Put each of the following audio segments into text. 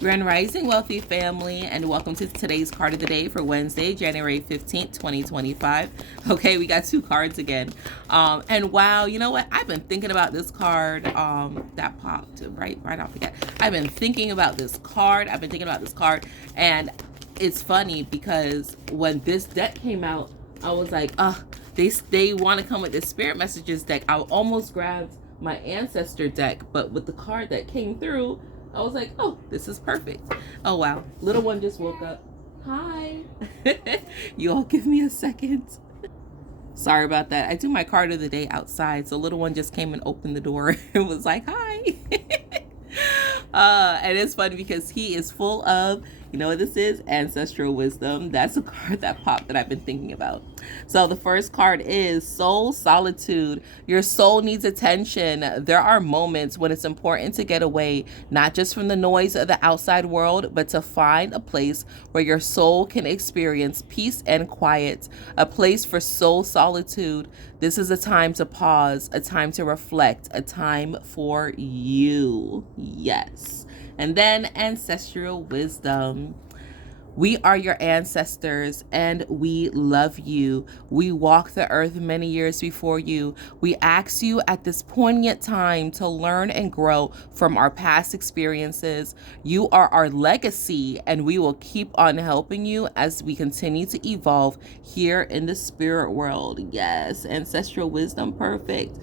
Grand Rising Wealthy Family, and welcome to today's card of the day for Wednesday, January 15th, 2025. Okay, we got two cards again. And wow, you know what? I've been thinking about this card that popped right off the bat. I've been thinking about this card. And it's funny because when this deck came out, I was like, they want to come with this spirit messages deck. I almost grabbed my ancestor deck, but with the card that came through, I was like, oh, this is perfect. Oh, wow. Little one just woke up. Hi. You all give me a second. Sorry about that. I do my card of the day outside. So little one just came and opened the door and was like, hi. And it's funny because he is full of, you know what this is? Ancestral wisdom. That's a card that popped that I've been thinking about. So the first card is Soul Solitude. Your soul needs attention. There are moments when it's important to get away, not just from the noise of the outside world, but to find a place where your soul can experience peace and quiet, a place for soul solitude. This is a time to pause, a time to reflect, a time for you. Yes. And then ancestral wisdom. We are your ancestors and we love you. We walk the earth many years before you. We ask you at this poignant time to learn and grow from our past experiences. You are our legacy and we will keep on helping you as we continue to evolve here in the spirit world. Yes, ancestral wisdom, perfect.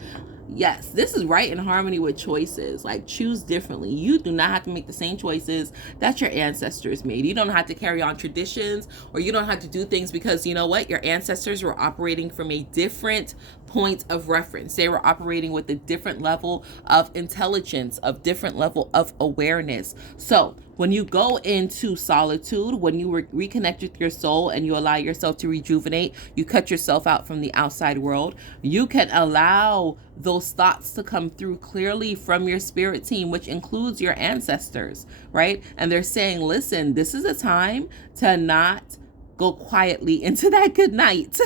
Yes, this is right in harmony with choices. Like, choose differently. You do not have to make the same choices that your ancestors made. You don't have to carry on traditions, or you don't have to do things because, you know what, your ancestors were operating from a different point of reference. They were operating with a different level of intelligence, of different level of awareness. So when you go into solitude, when you reconnect with your soul and you allow yourself to rejuvenate, you cut yourself out from the outside world, you can allow those thoughts to come through clearly from your spirit team, which includes your ancestors, right? And they're saying, listen, this is a time to not go quietly into that good night.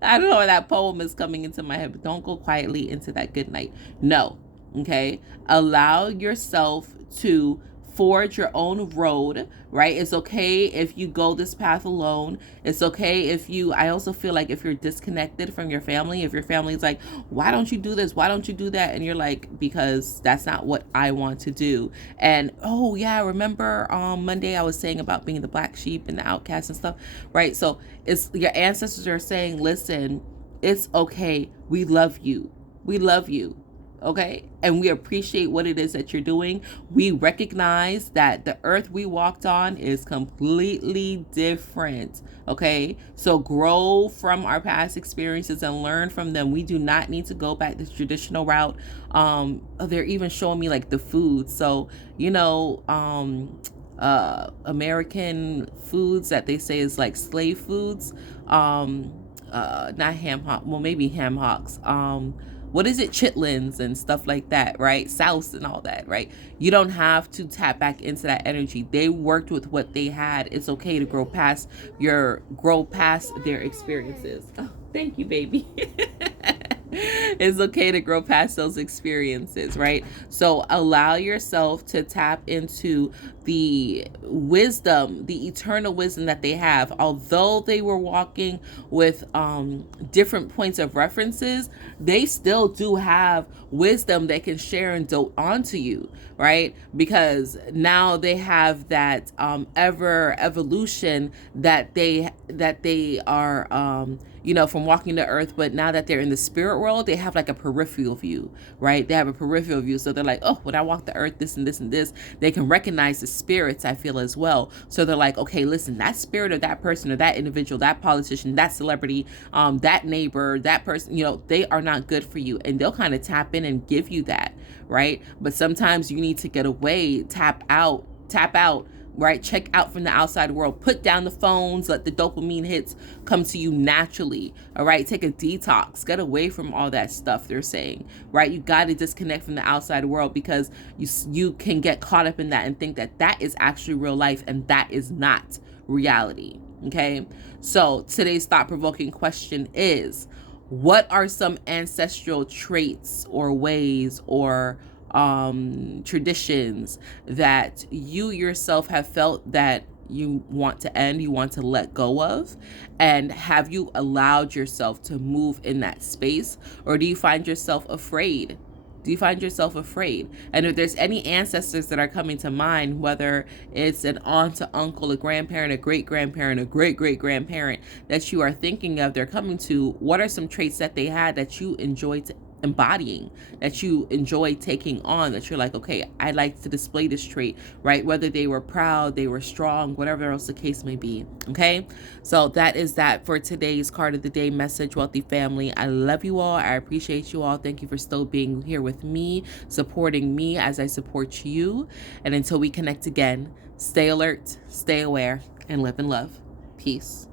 I don't know where that poem is coming into my head, but don't go quietly into that good night. No, okay? Allow yourself to forge your own road, right? It's okay if you go this path alone. It's okay if I also feel like if you're disconnected from your family, if your family's like, why don't you do this? Why don't you do that? And you're like, because that's not what I want to do. And oh yeah, remember Monday I was saying about being the black sheep and the outcast and stuff, right? So it's your ancestors are saying, listen, it's okay. We love you. We love you. Okay, and we appreciate what it is that you're doing. We recognize that the earth we walked on is completely different. Okay, so grow from our past experiences and learn from them. We do not need to go back the traditional route. They're even showing me like the food. So you know, American foods that they say is like slave foods. Not ham hock. Well, maybe ham hocks. What is it, chitlins and stuff like that, right? Souse and all that, right? You don't have to tap back into that energy. They worked with what they had. It's okay to grow past their experiences. Oh, thank you, baby. It's okay to grow past those experiences, right? So allow yourself to tap into the wisdom, the eternal wisdom that they have. Although they were walking with different points of references, they still do have wisdom they can share and dote onto you, right? Because now they have that ever evolution that they are from walking the earth, but now that they're in the spirit world, they have like a peripheral view, right? They have a peripheral view. So they're like, oh, when I walk the earth, this and this and this, they can recognize the spirits, I feel, as well. So they're like, okay, listen, that spirit of that person or that individual, that politician, that celebrity, that neighbor, that person, they are not good for you. And they'll kind of tap in and give you that, right? But sometimes you need to get away, tap out, right? Check out from the outside world. Put down the phones. Let the dopamine hits come to you naturally. All right. Take a detox. Get away from all that stuff they're saying, right? You got to disconnect from the outside world because you can get caught up in that and think that that is actually real life, and that is not reality. Okay. So today's thought-provoking question is, what are some ancestral traits or ways or traditions that you yourself have felt that you want to end, you want to let go of? And have you allowed yourself to move in that space? Or do you find yourself afraid? Do you find yourself afraid? And if there's any ancestors that are coming to mind, whether it's an aunt, an uncle, a grandparent, a great grandparent, a great great grandparent that you are thinking of, they're coming to, what are some traits that they had that you enjoyed embodying, that you enjoy taking on, that you're like, okay, I like to display this trait, right? Whether they were proud, they were strong, whatever else the case may be. Okay, so that is that for today's card of the day message, wealthy family. I love you all. I appreciate you all. Thank you for still being here with me, supporting me as I support you. And until we connect again, stay alert, stay aware, and live in love. Peace.